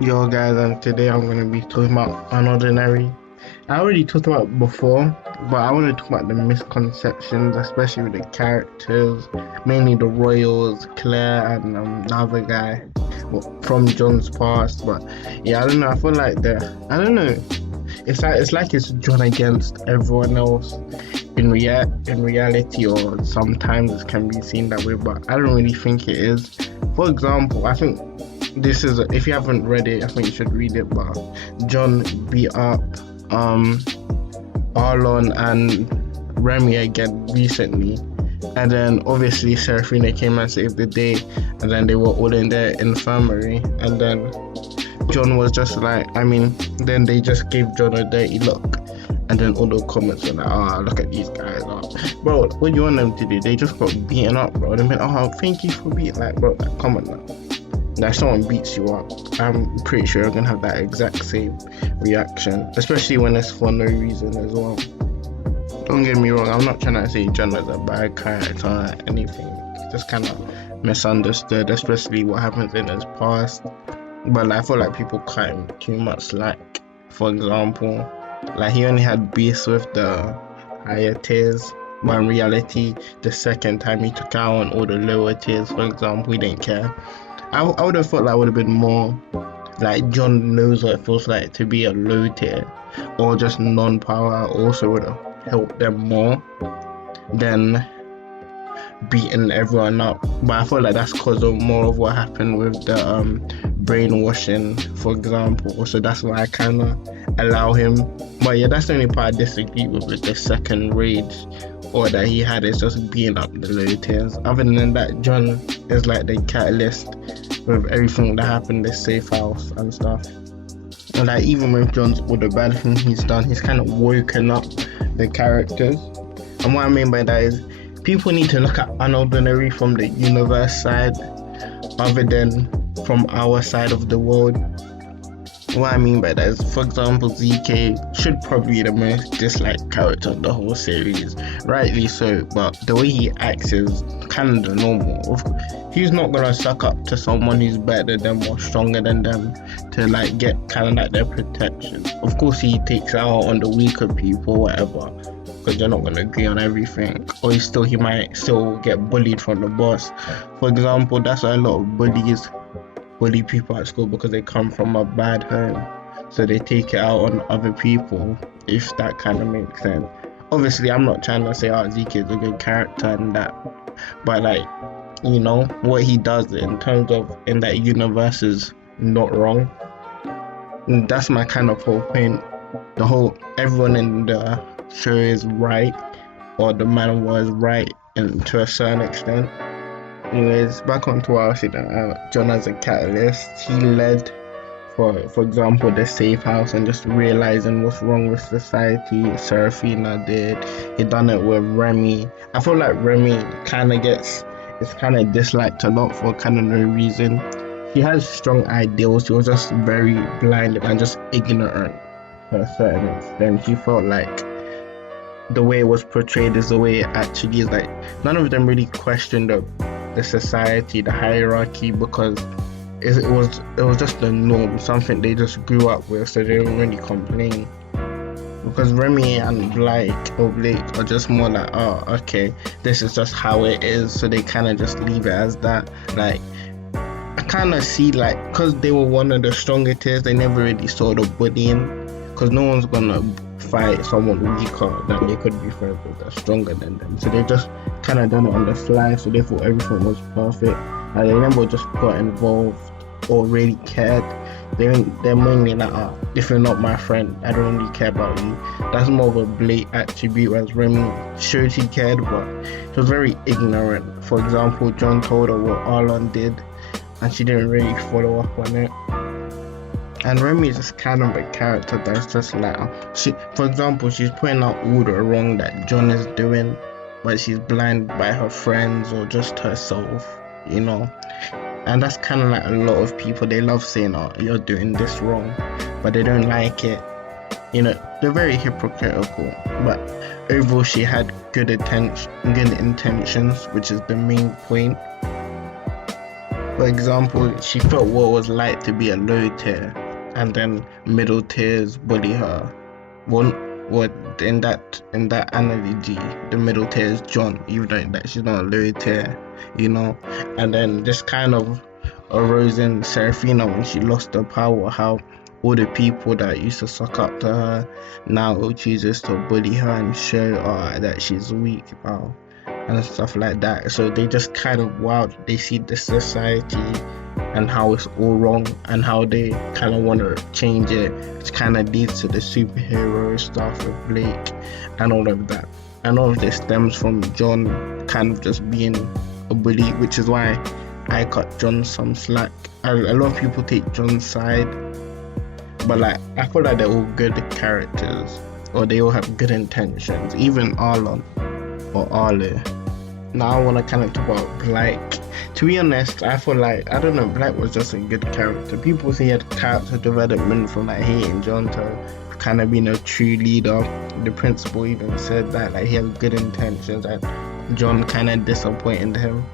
Yo guys, and today I'm gonna be talking about Unordinary. I already talked about it before, but I want to talk about the misconceptions, especially with the characters, mainly the royals, Claire and the other guy from John's past. But yeah, I don't know. I feel like I don't know. It's like it's John against everyone else in reality, or sometimes it can be seen that way. But I don't really think it is. For example, I think if you haven't read it, I think you should read it. But John beat up um Arlon and Remy again recently, and then obviously Serafina came and saved the day, and then they were all in their infirmary, and then John was just like, then they just gave John a dirty look. And then all the comments were like, look at these guys. Bro, what do you want them to do? They just got beaten up, bro. They meant, thank you for beating. Like, bro, like, come on now. If someone beats you up, I'm pretty sure you're gonna have that exact same reaction, especially when it's for no reason as well. Don't get me wrong, I'm not trying to say John is a bad character or anything. It's just kind of misunderstood, especially what happens in his past. But like, I feel like people cut him too much slack. For example, like he only had beef with the higher tiers, but in reality, the second time he took out on all the lower tiers, for example, he didn't care. I would have thought that would have been more like John knows what it feels like to be a low tier or just non-power. Also would have helped them more than beating everyone up. But I feel like that's because of more of what happened with the brainwashing, for example. So that's why I kind of allow him. But yeah, that's the only part I disagree with the second rage or that he had, is just beating up the low tiers. Other than that, John is like the catalyst with everything that happened, the safe house and stuff. And like, even with John's all the bad things he's done, he's kind of woken up the characters. And what I mean by that is people need to look at Unordinary from the universe side other than from our side of the world. What I mean by that is, for example, ZK should probably be the most disliked character of the whole series, rightly so, but the way he acts is kind of the normal. He's not gonna suck up to someone who's better than them or stronger than them to like get kind of like their protection. Of course, he takes out on the weaker people, whatever, because they're not gonna agree on everything, or he might still get bullied from the boss. For example, that's why a lot of bully people at school, because they come from a bad home, so they take it out on other people, if that kind of makes sense. Obviously, I'm not trying to say Zeke is a good character and that, but like, what he does in terms of in that universe is not wrong. And that's my kind of whole point. The whole everyone in the show is right, or the man was right, and to a certain extent. Anyways, back onto what I was saying. John as a catalyst, he led, for example, the safe house and just realizing what's wrong with society. Serafina did. He done it with Remy. I feel like Remy is kind of disliked a lot for kind of no reason. He has strong ideals. He was just very blind and just ignorant to a certain extent. He felt like the way it was portrayed is the way it actually is. Like, none of them really questioned the society, the hierarchy, because it was just the norm, something they just grew up with, so they don't really complain. Because Remy and Blake are just more like, okay, this is just how it is, so they kind of just leave it as that. Like, I kind of see, like, because they were one of the stronger tiers, they never really saw the bullying, because no one's gonna fight someone weaker that they could be friends with that's stronger than them. So they just kind of done it on the fly, so they thought everything was perfect, and they never just got involved or really cared. They're mainly like, if you're not my friend, I don't really care about you. That's more of a blatant attribute, whereas Remy showed he cared, but he was very ignorant. For example, John told her what Arlon did, and she didn't really follow up on it. And Remy is just kind of a character that's just like, for example, she's pointing out all the wrong that John is doing, but she's blinded by her friends or just herself, And that's kind of like a lot of people. They love saying, you're doing this wrong, but they don't like it. They're very hypocritical. But overall, she had good intentions, which is the main point. For example, she felt what it was like to be a low tier, and then middle tiers bully her. One, what in that analogy, the middle tier is John, even though that she's not a low tier, you know. And then just kind of arose in Serafina when she lost her power, how all the people that used to suck up to her now chooses to bully her and show her that she's weak now and stuff like that. So they just kind of they see the society and how it's all wrong and how they kind of want to change it, which kind of leads to the superhero stuff with Blake and all of that. And all of this stems from John kind of just being a bully, which is why I cut John some slack. A lot of people take John's side, but like I feel like they're all good characters, or they all have good intentions. Even Arlon or Arlo. Now I want to kind of talk about Blake. To be honest, I feel like, I don't know, Blake was just a good character. People say he had character development from like hating John to kind of being a true leader. The principal even said that like he had good intentions and John kind of disappointed him.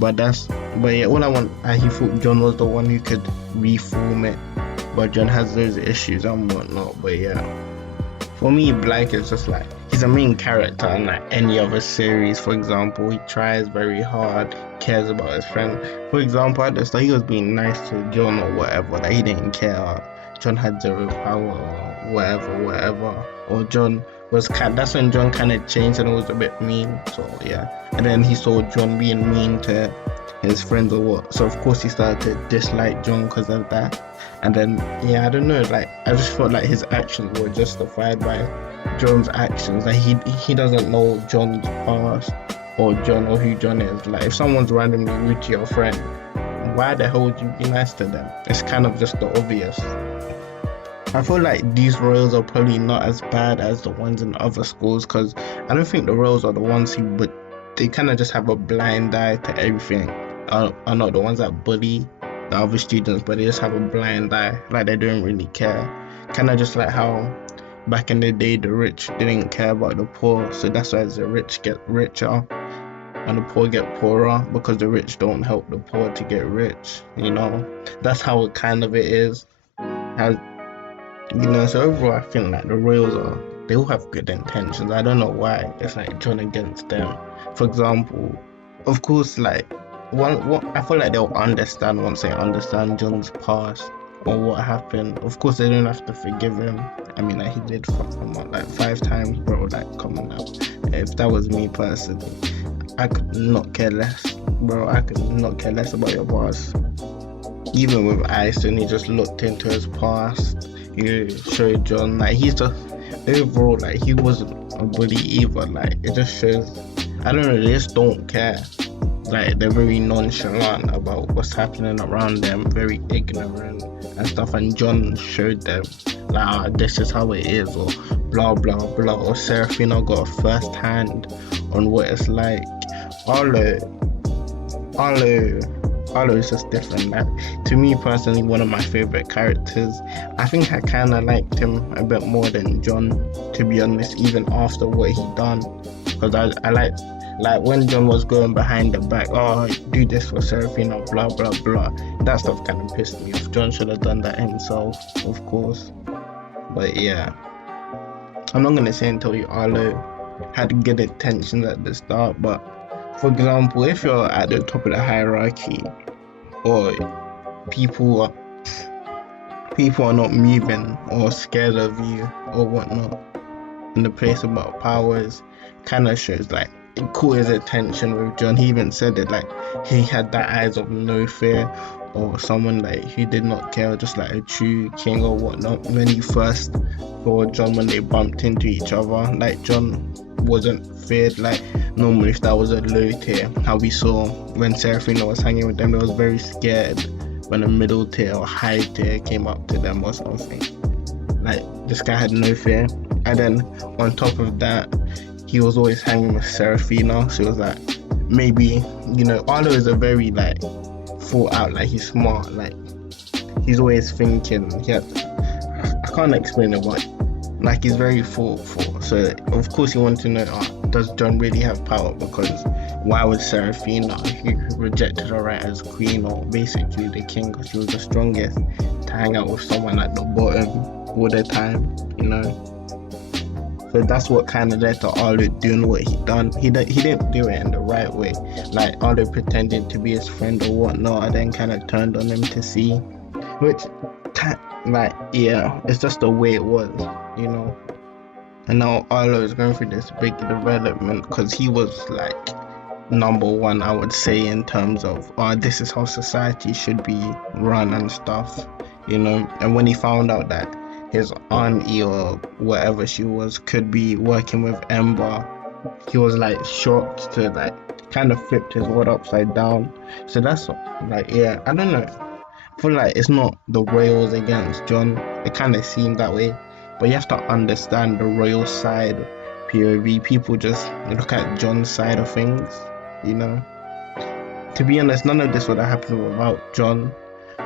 But yeah, all I want, he thought John was the one who could reform it, but John has those issues and whatnot. But yeah, for me, Blake is just like, he's a main character in like any other series. For example, he tries very hard, cares about his friend. For example, at the start, he was being nice to John or whatever, that he didn't care. John had zero power or whatever. Or John was that's when John kind of changed and was a bit mean. So yeah, and then he saw John being mean to his friends or what. So of course he started to dislike John because of that. And then yeah, I don't know, like I just felt like his actions were justified by John's actions. Like he doesn't know John's past or who John is. Like if someone's randomly rude to your friend, why the hell would you be nice to them? It's kind of just the obvious. I feel like these royals are probably not as bad as the ones in other schools, because I don't think the royals are the ones they kind of just have a blind eye to everything. Are not the ones that bully the other students, but they just have a blind eye, like they don't really care. Kind of just like how back in the day the rich didn't care about the poor, so that's why the rich get richer and the poor get poorer, because the rich don't help the poor to get rich, you know. That's how it is. So overall I feel like the royals they all have good intentions. I don't know why it's like John against them. For example, of course, like I feel like they'll understand once they understand John's past or what happened. Of course they don't have to forgive him. I mean, like he did fuck him up like 5 times, bro, like coming up. If that was me personally, I could not care less, bro. I could not care less about your past. Even with Ice, and he just looked into his past, you showed John, like he's just overall, like he wasn't a bully either. Like it just shows, I don't know, they just don't care. Like they're very nonchalant about what's happening around them, very ignorant and stuff. And John showed them like, this is how it is, or blah blah blah. Or Serafina got a first hand on what it's like. Arlo is just different. Like, to me personally, one of my favorite characters. I think I kind of liked him a bit more than John, to be honest, even after what he done. Because I like when John was going behind the back, do this for Serafina, blah blah blah. That stuff kind of pissed me off. John should have done that himself, of course. But yeah, I'm not gonna say until Arlo had good intentions at the start, but for example, if you're at the top of the hierarchy, or people are not moving or scared of you or whatnot, and the place about powers kind of shows like it caught his attention with John. He even said it, like he had that eyes of no fear, or someone like who did not care, just like a true king or whatnot. When he first saw John, when they bumped into each other, like John wasn't feared like normally if that was a low tier. How we saw when Serafina was hanging with them, they was very scared when a middle tier or high tier came up to them or something. Like this guy had no fear. And then on top of that, he was always hanging with Serafina, so it was like, maybe, Arlo is a very like thought out, like he's smart, like he's always thinking. I can't explain it, but like he's very thoughtful. So of course you want to know, does John really have power? Because why would Seraphina, who rejected her right as queen or basically the king because she was the strongest, to hang out with someone at the bottom all the time, you know? So that's what kind of led to Arlo doing what he done. He didn't do it in the right way. Like Arlo pretending to be his friend or whatnot, and then kind of turned on him to see, which, like, yeah, it's just the way it was, you know. And now Arlo is going through this big development because he was like number one, I would say, in terms of, oh, this is how society should be run and stuff, you know. And when he found out that his auntie or whatever she was could be working with Ember, he was like shocked to like kind of flipped his world upside down. So that's like, yeah, I don't know. I feel like it's not the royals against John. It kind of seemed that way, but you have to understand the royal side POV. People just look at John's side of things, you know. To be honest, none of this would have happened without John.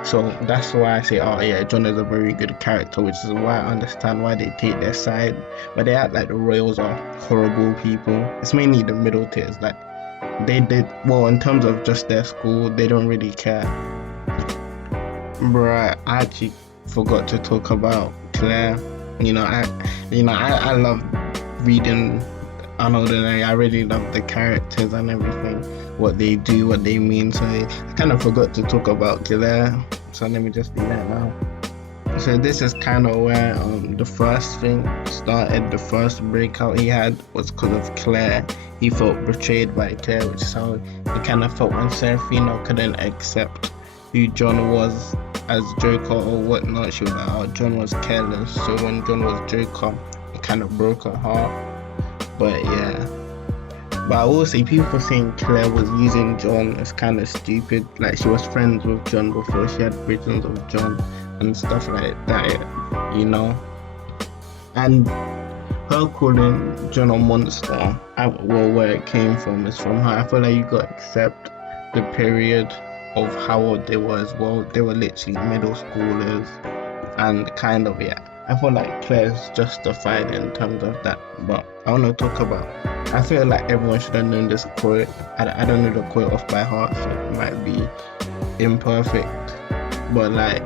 So that's why I say, oh yeah, John is a very good character, which is why I understand why they take their side. But they act like the royals are horrible people. It's mainly the middle tiers. Like they did well in terms of just their school, they don't really care. Bruh, I actually forgot to talk about Claire. I love reading Unordinary. I really love the characters and everything, what they do, what they mean. So I kind of forgot to talk about Claire. So let me just do that now. So this is kind of where the first thing started. The first breakout he had was because of Claire. He felt betrayed by Claire, which is how he kind of felt when Seraphina couldn't accept who John was as Joker or whatnot. She was like, oh, John was careless. So when John was Joker, it kind of broke her heart. But yeah. But I will say, people saying Claire was using John is kind of stupid. Like, she was friends with John before she had visions of John and stuff like that, you know. And her calling John a monster, well, where it came from is from her. I feel like you got to accept the period of how old they were as well. They were literally middle schoolers, and kind of, yeah, I feel like Claire's justified in terms of that. But I want to talk about, I feel like everyone should have known this quote. I don't know the quote off by heart, so it might be imperfect, but like,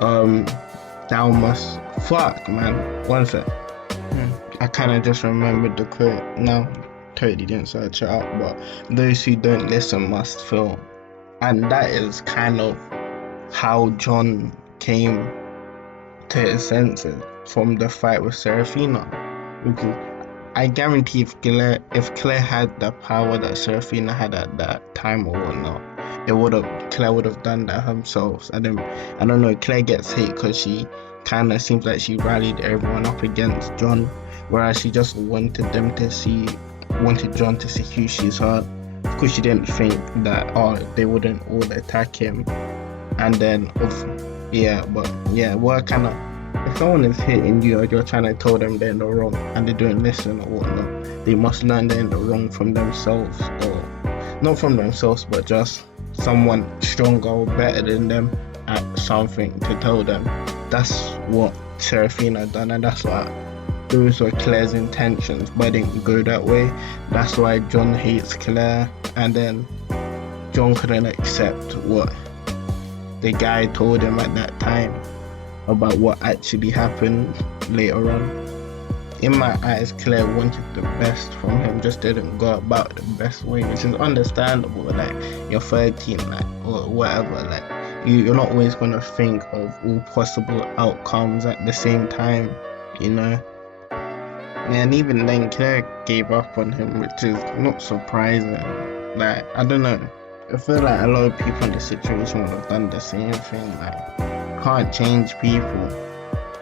thou must, fuck man, one sec. I kind of just remembered the quote now. Totally didn't search it up, but those who don't listen must feel. And that is kind of how John came to his senses from the fight with Seraphina. Because I guarantee if Claire had the power that Seraphina had at that time or whatnot, Claire would have done that herself. I don't know. Claire gets hate because she kind of seems like she rallied everyone up against John, whereas she just wanted John to see who she's hurt. Of course, she didn't think that they wouldn't all attack him, and then what kind of, if someone is hitting you or you're trying to tell them they're in the wrong and they don't listen or whatnot, they must learn they're in the wrong from themselves, or not from themselves, but just someone stronger or better than them at something to tell them. That's what Seraphina done, and that's what those were Claire's intentions, but it didn't go that way. That's why John hates Claire, and then John couldn't accept what the guy told him at that time about what actually happened later on. In my eyes, Claire wanted the best from him, just didn't go about the best way, which is understandable. Like, you're 13, like, or whatever, like, you're not always gonna think of all possible outcomes at the same time, you know. And even then, Claire gave up on him, which is not surprising. Like, I don't know. I feel like a lot of people in the situation would have done the same thing. Like, can't change people.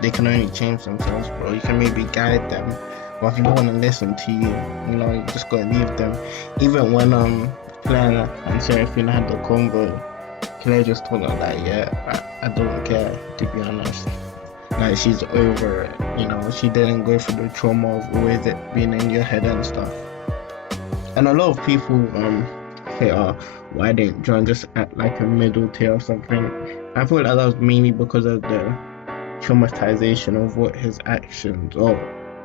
They can only change themselves, bro. You can maybe guide them, but if you don't want to listen to you, you just gotta leave them. Even when Claire and Seraphina had the convo, Claire just told her like, yeah, I don't care, to be honest. Like, she's over it, she didn't go through the trauma of always it being in your head and stuff. And a lot of people say, why didn't John just act like a middle tier or something? I feel like that was mainly because of the traumatization of what his actions or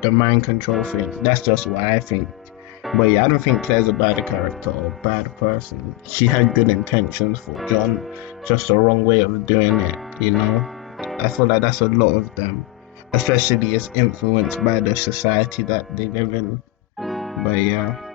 the mind control thing. That's just what I think. But yeah, I don't think Claire's a bad character or bad person. She had good intentions for John, just the wrong way of doing it. I feel like that's a lot of them, especially it's influenced by the society that they live in. But yeah.